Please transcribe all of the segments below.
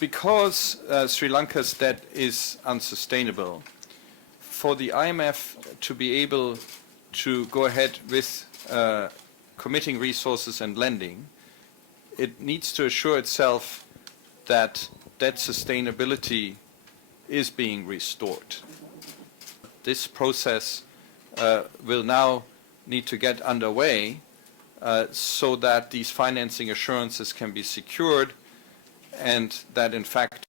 because Sri Lanka's debt is unsustainable, for the IMF to be able to go ahead with committing resources and lending, it needs to assure itself that debt sustainability is being restored. This process will now need to get underway so that these financing assurances can be secured and that in fact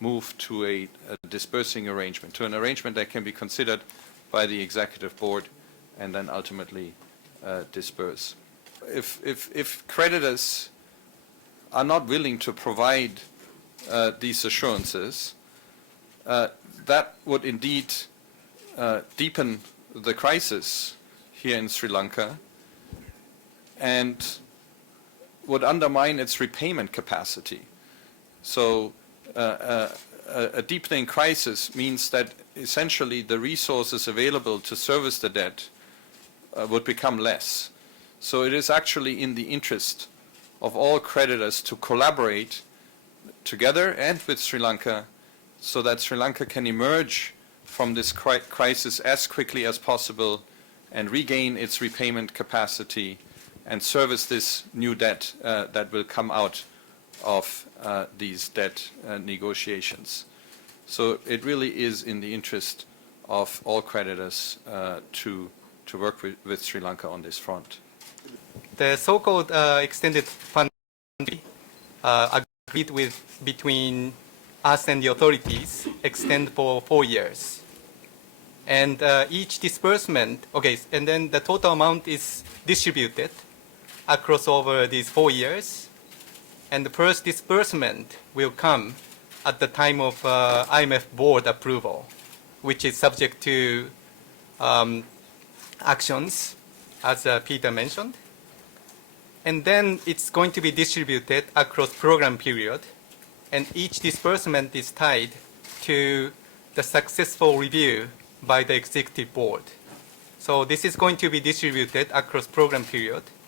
move to a disbursing arrangement, to an arrangement that can be considered by the executive board and then ultimately disperse. If creditors are not willing to provide these assurances, that would indeed deepen the crisis here in Sri Lanka and would undermine its repayment capacity. So a deepening crisis means that essentially the resources available to service the debt would become less. So it is actually in the interest of all creditors to collaborate together and with Sri Lanka so that Sri Lanka can emerge from this crisis as quickly as possible and regain its repayment capacity and service this new debt that will come out of these debt negotiations. So it really is in the interest of all creditors to work with Sri Lanka on this front. The so-called extended fund agreed with between us and the authorities extend for 4 years. And each disbursement, okay, and then the total amount is distributed across over these 4 years. And the first disbursement will come at the time of IMF board approval, which is subject to actions, as Peter mentioned. And then it's going to be distributed across program period, and each disbursement is tied to the successful review by the executive board. So this is going to be distributed across program period.